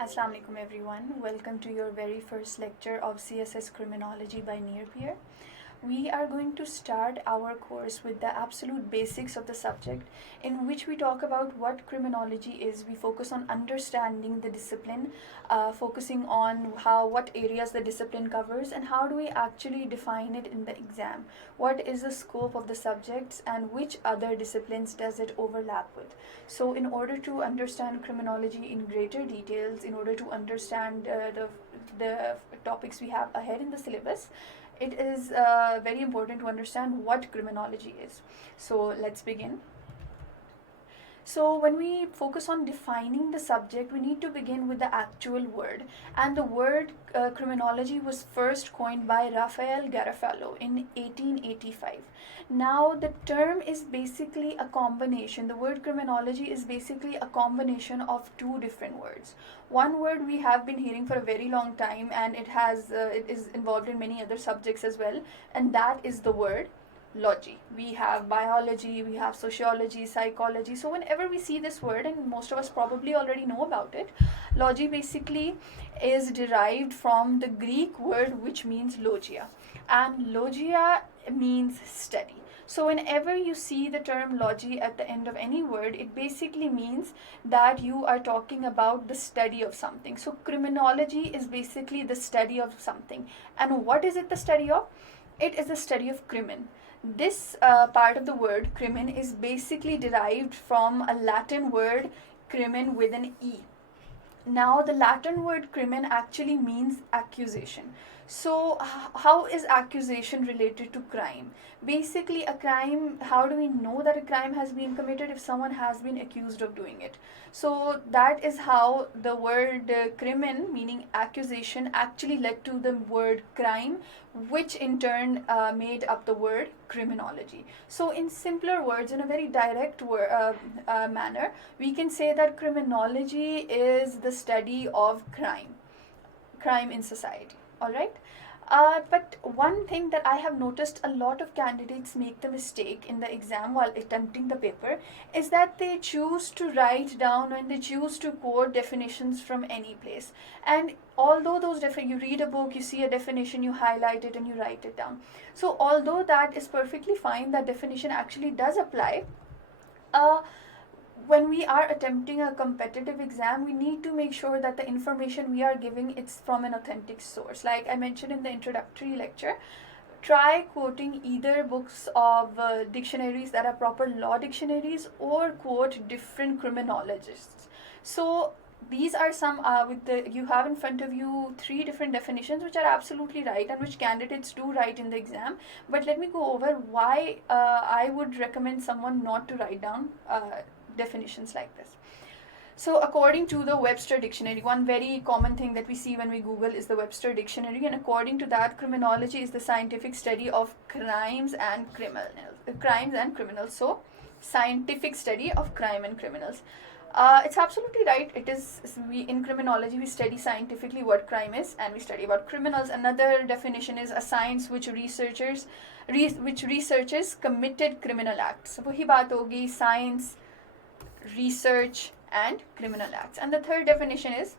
Assalamu alaikum everyone. Welcome to your very first lecture of CSS Criminology by Nearpeer. We are going to start our course with the absolute basics of the subject, in which we talk about what criminology is. We focus on understanding the discipline, focusing on what areas the discipline covers and how do we actually define it in the exam. What is the scope of the subjects and which other disciplines does it overlap with. So in order to understand criminology in greater details, in order to understand the topics we have ahead in the syllabus, it is very important to understand what criminology is. So let's begin. So when we focus on defining the subject, we need to begin with the actual word. And the word criminology was first coined by Rafael Garofalo in 1885. Now the term is basically a combination. The word criminology is basically a combination of two different words. One word we have been hearing for a very long time, and it is involved in many other subjects as well, and that is the word logy. We have biology, we have sociology, psychology. So whenever we see this word, and most of us probably already know about it, logy basically is derived from the Greek word which means logia, and logia means study. So whenever you see the term logy at the end of any word, it basically means that you are talking about the study of something. So criminology is basically the study of something. And what is it the study of? It is the study of crimin. This part of the word crimin is basically derived from a Latin word crimen with an E. Now the Latin word crimen actually means accusation. So how is accusation related to crime? Basically a crime, how do we know that a crime has been committed? If someone has been accused of doing it. So that is how the word crimen, meaning accusation, actually led to the word crime, which in turn made up the word criminology. So in simpler words, in a very direct manner, we can say that criminology is the study of crime in society. All right. But one thing that I have noticed a lot of candidates make the mistake in the exam while attempting the paper is that they choose to write down and they choose to quote definitions from any place. And although you read a book, you see a definition, you highlight it and you write it down. So although that is perfectly fine, that definition actually does apply. When we are attempting a competitive exam, we need to make sure that the information we are giving, it's from an authentic source. Like I mentioned in the introductory lecture, try quoting either books of dictionaries that are proper law dictionaries, or quote different criminologists. So these are some you have in front of you three different definitions which are absolutely right and which candidates do write in the exam. But let me go over why I would recommend someone not to write down definitions like this. So according to the Webster Dictionary, one very common thing that we see when we Google is the Webster Dictionary, and according to that, criminology is the scientific study of crimes and criminals. So scientific study of crime and criminals. It's absolutely right. It is, in criminology we study scientifically what crime is, and we study about criminals. Another definition is a science which researches committed criminal acts. So वही बात होगी science, research and criminal acts. And the third definition is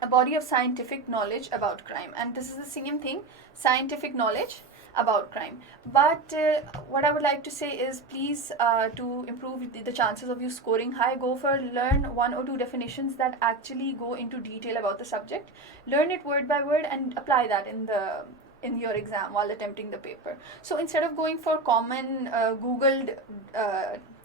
a body of scientific knowledge about crime, and this is the same thing, scientific knowledge about crime. But what I would like to say is, please, to improve the chances of you scoring high, go for learn one or two definitions that actually go into detail about the subject. Learn it word by word and apply that in your exam while attempting the paper. So instead of going for common googled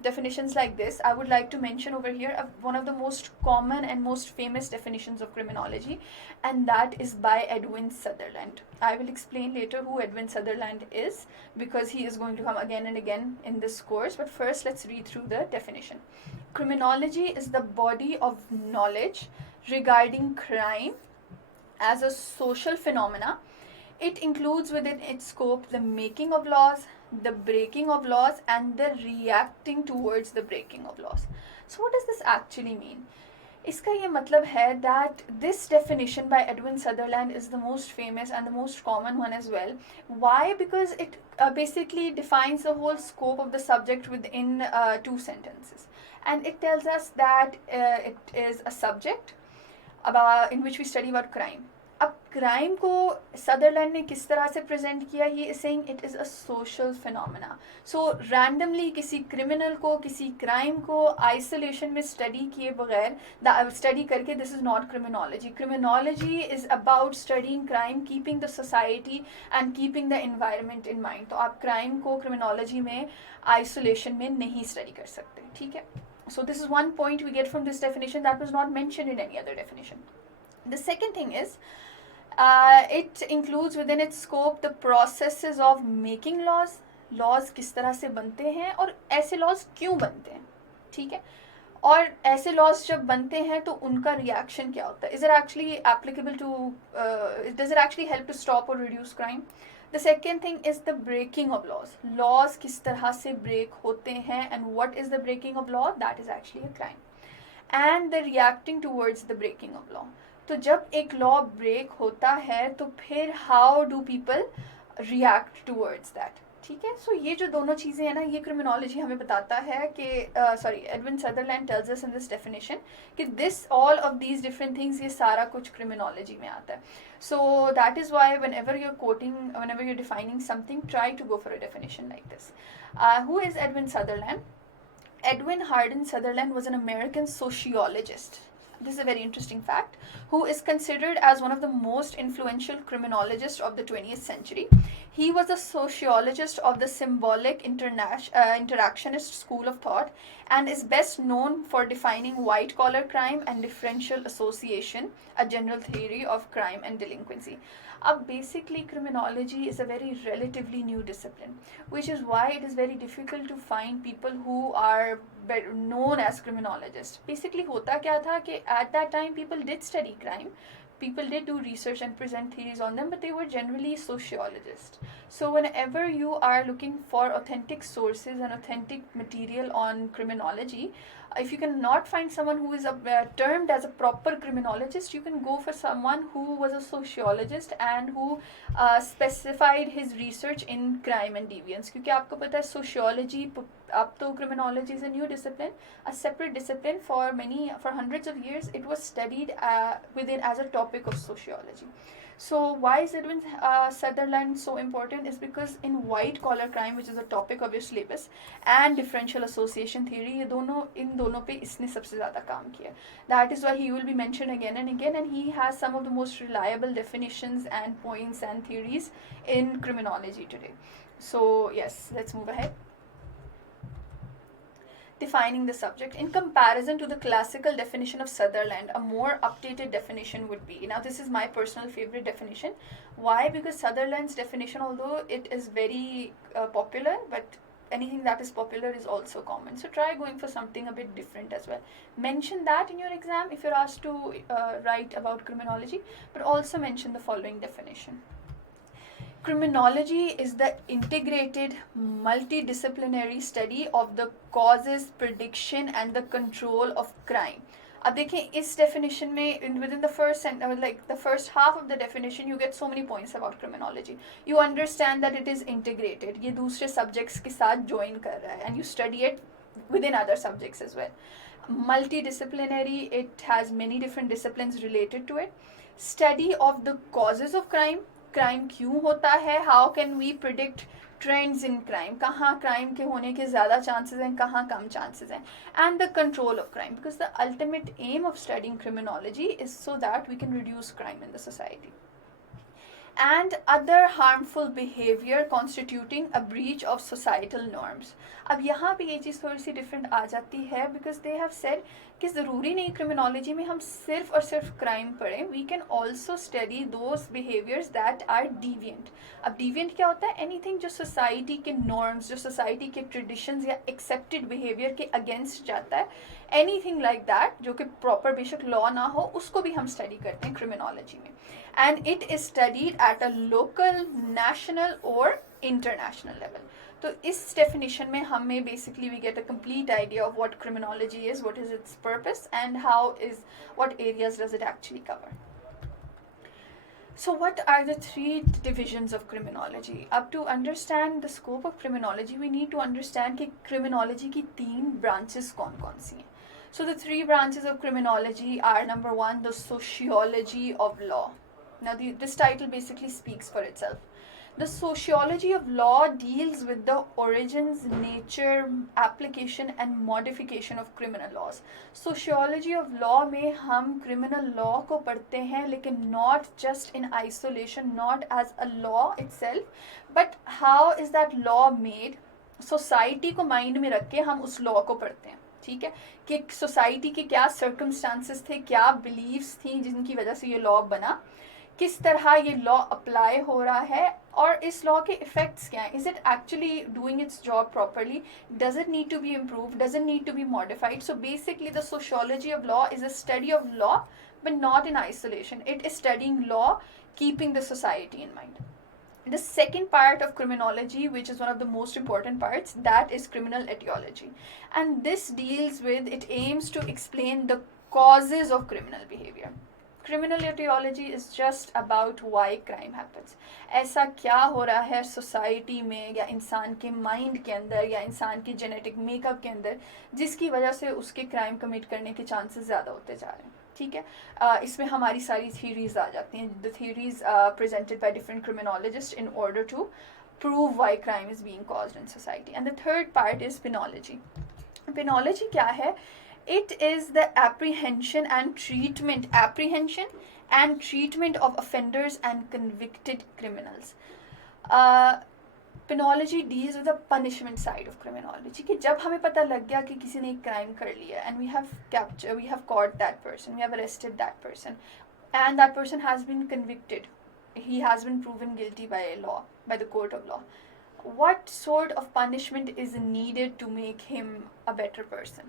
definitions like this, I would like to mention over here one of the most common and most famous definitions of criminology, and that is by Edwin Sutherland. I will explain later who Edwin Sutherland is, because he is going to come again and again in this course. But first, let's read through the definition. Criminology is the body of knowledge regarding crime as a social phenomena. It includes within its scope the making of laws, the breaking of laws, and the reacting towards the breaking of laws. So what does this actually mean? इसका ये मतलब है that this definition by Edwin Sutherland is the most famous and the most common one as well. Why? Because it basically defines the whole scope of the subject within 2 sentences. And it tells us that it is a subject, in which we study about crime. अब crime को Sutherland ने किस तरह से present किया, he is saying it is a social phenomena. So randomly किसी criminal को, किसी क्राइम को आइसोलेशन में स्टडी किए बगैर स्टडी करके, this is not criminology. Criminology is about studying crime, keeping the society and keeping the environment in mind. तो आप क्राइम को क्रिमिनोलॉजी में आइसोलेशन में नहीं स्टडी कर सकते, ठीक है. So this is one point we get from this definition that was not mentioned in any other definition. The second thing is, it includes within its scope the processes of making laws. Laws किस तरह से बनते हैं और ऐसे laws क्यों बनते हैं, ठीक है. और ऐसे laws जब बनते हैं तो उनका reaction क्या होता है. Is it actually applicable to, does it actually help to stop or reduce crime? The second thing is the breaking of laws. Laws किस तरह से break होते हैं and what is the breaking of law? That is actually a crime. And the reacting towards the breaking of law. तो जब एक law break होता है तो फिर how do people react towards that? ठीक है. सो ये जो दोनों चीज़ें हैं ना, ये क्रिमिनोलॉजी हमें बताता है कि Edwin Sutherland tells us in this definition कि this all of these different things, ये सारा कुछ क्रिमिनोलॉजी में आता है. So that is why whenever you're quoting, whenever you're defining something, try to go for a definition like this. Who is Edwin Sutherland? Edwin Hardin Sutherland was an American sociologist. This is a very interesting fact, who is considered as one of the most influential criminologists of the 20th century. He was a sociologist of the symbolic interactionist school of thought and is best known for defining white-collar crime and differential association, a general theory of crime and delinquency. Basically, criminology is a very relatively new discipline, which is why it is very difficult to find people who are known as criminologists. Basically, hota kya tha कि at that time people did study crime, people did do research and present theories on them, but they were generally sociologists. So whenever you are looking for authentic sources and authentic material on criminology, if you cannot find someone who is termed as a proper criminologist, you can go for someone who was a sociologist and who specified his research in crime and deviance. क्योंकि आपको पता है sociology, अब तो criminology is a new discipline, a separate discipline. For hundreds of years it was studied within as a topic of sociology. So why is Edwin Sutherland so important? Is because in white collar crime, which is a topic of your syllabus, and differential association theory, इन दोनों पे इसने सबसे ज़्यादा काम किया. That is why he will be mentioned again and again, and he has some of the most reliable definitions and points and theories in criminology today. So yes, let's move ahead. Defining the subject. In comparison to the classical definition of Sutherland, a more updated definition would be, now this is my personal favorite definition. Why? Because Sutherland's definition, although it is very popular, but anything that is popular is also common. So try going for something a bit different as well. Mention that in your exam if you're asked to write about criminology, but also mention the following definition. Criminology is the integrated multidisciplinary study of the causes, prediction and the control of crime. अब देखें इस definition में within the first half of the definition you get so many points about criminology. You understand that it is integrated, ये दूसरे subjects के साथ join कर रहा है, and you study it within other subjects as well. Multidisciplinary, it has many different disciplines related to it. Study of the causes of crime, crime क्यों होता है, how can we predict trends in crime, कहाँ crime के होने के ज़्यादा chances हैं, कहाँ कम चांसेस हैं, and the control of crime, because the ultimate aim of studying criminology is so that we can reduce crime in the society. And other harmful behavior constituting a breach of societal norms. अब यहाँ पे ये चीज़ थोड़ी सी different आ जाती है, because they have said कि ज़रूरी नहीं क्रिमिनोलॉजी में हम सिर्फ और सिर्फ क्राइम पढ़ें, we can also study those behaviors that are deviant. अब deviant क्या होता है? Anything जो society के norms, जो society के traditions या accepted behavior के against जाता है, anything like that जो कि proper बेशक law ना हो, उसको भी हम study करते हैं criminology में. And it is studied at a local, national or international level. तो इस definition में हमें basically we get a complete idea of what criminology is, what is its purpose, and what areas does it actually cover. So what are the three divisions of criminology? Up to understand the scope of criminology, we need to understand कि criminology की 3 branches कौन-कौन सी हैं. So the three branches of criminology are: number one, the sociology of law. Now, this title basically speaks for itself. The sociology of law deals with the origins, nature, application and modification of criminal laws. Sociology of law में हम criminal law को पढ़ते हैं, लेकिन not just in isolation, not as a law itself, but how is that law made. Society को mind में रख के हम उस लॉ को पढ़ते हैं, ठीक है, कि सोसाइटी के क्या सर्कमस्टांसेस थे, क्या बिलीव्स थी जिनकी वजह से ये लॉ बना, किस तरह ये लॉ अप्लाई हो रहा है, और इस लॉ के इफेक्ट्स क्या हैं. Is it actually doing its job properly, does it need to be improve, does it need to be modified. So basically the sociology of law is a study of law, but not in isolation. It is studying law, keeping the society in mind. The second part of criminology, which is one of the most important parts, that is criminal etiology. And this deals with, it aims to explain the causes of criminal behavior. Criminal etiology is just about why crime happens. ऐसा क्या हो रहा है society में या इंसान के mind के अंदर या इंसान के जेनेटिक मेकअप के अंदर जिसकी वजह से उसके क्राइम कमिट करने के चांसेस ज़्यादा होते जा रहे हैं, ठीक है. इसमें हमारी सारी थ्योरीज आ जाती हैं, the theories presented by different criminologist in order to prove why crime is being caused in society. And the third part is penology. Penology क्या है? It is the apprehension and treatment of offenders and convicted criminals. Penology deals with the punishment side of criminology, कि जब हमें पता लग गया कि किसी ने एक क्राइम कर लिया and we have caught that person, we have arrested that person and that person has been convicted, he has been proven guilty by law, by the court of law. What sort of punishment is needed to make him a better person?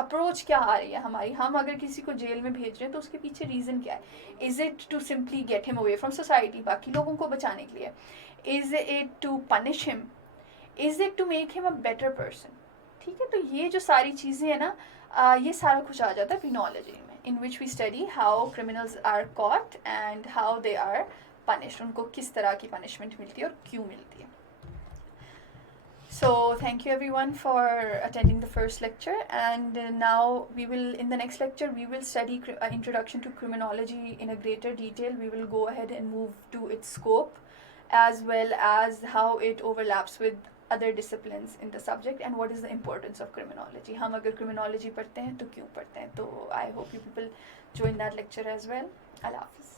Approach क्या आ रही है हमारी? हम अगर किसी को jail में भेज रहे हैं तो उसके पीछे रीज़न क्या है? Is it to simply get him away from society, बाकी लोगों को बचाने के लिए? Is it to punish him? Is it to make him a better person? ठीक है, तो ये जो सारी चीज़ें हैं ना, ये सारा कुछ आ जाता है पेनोलॉजी में, in which we study how criminals are caught and how they are punished. उनको किस तरह की पनिशमेंट मिलती है और क्यों मिलती है. So thank you everyone for attending the first lecture, and now we will, in the next lecture, we will study introduction to criminology in a greater detail. We will go ahead and move to its scope as well as how it overlaps with other disciplines in the subject and what is the importance of criminology. हम अगर criminology पढ़ते हैं तो क्यों पढ़ते हैं? तो I hope you people join that lecture as well. Allah Hafiz.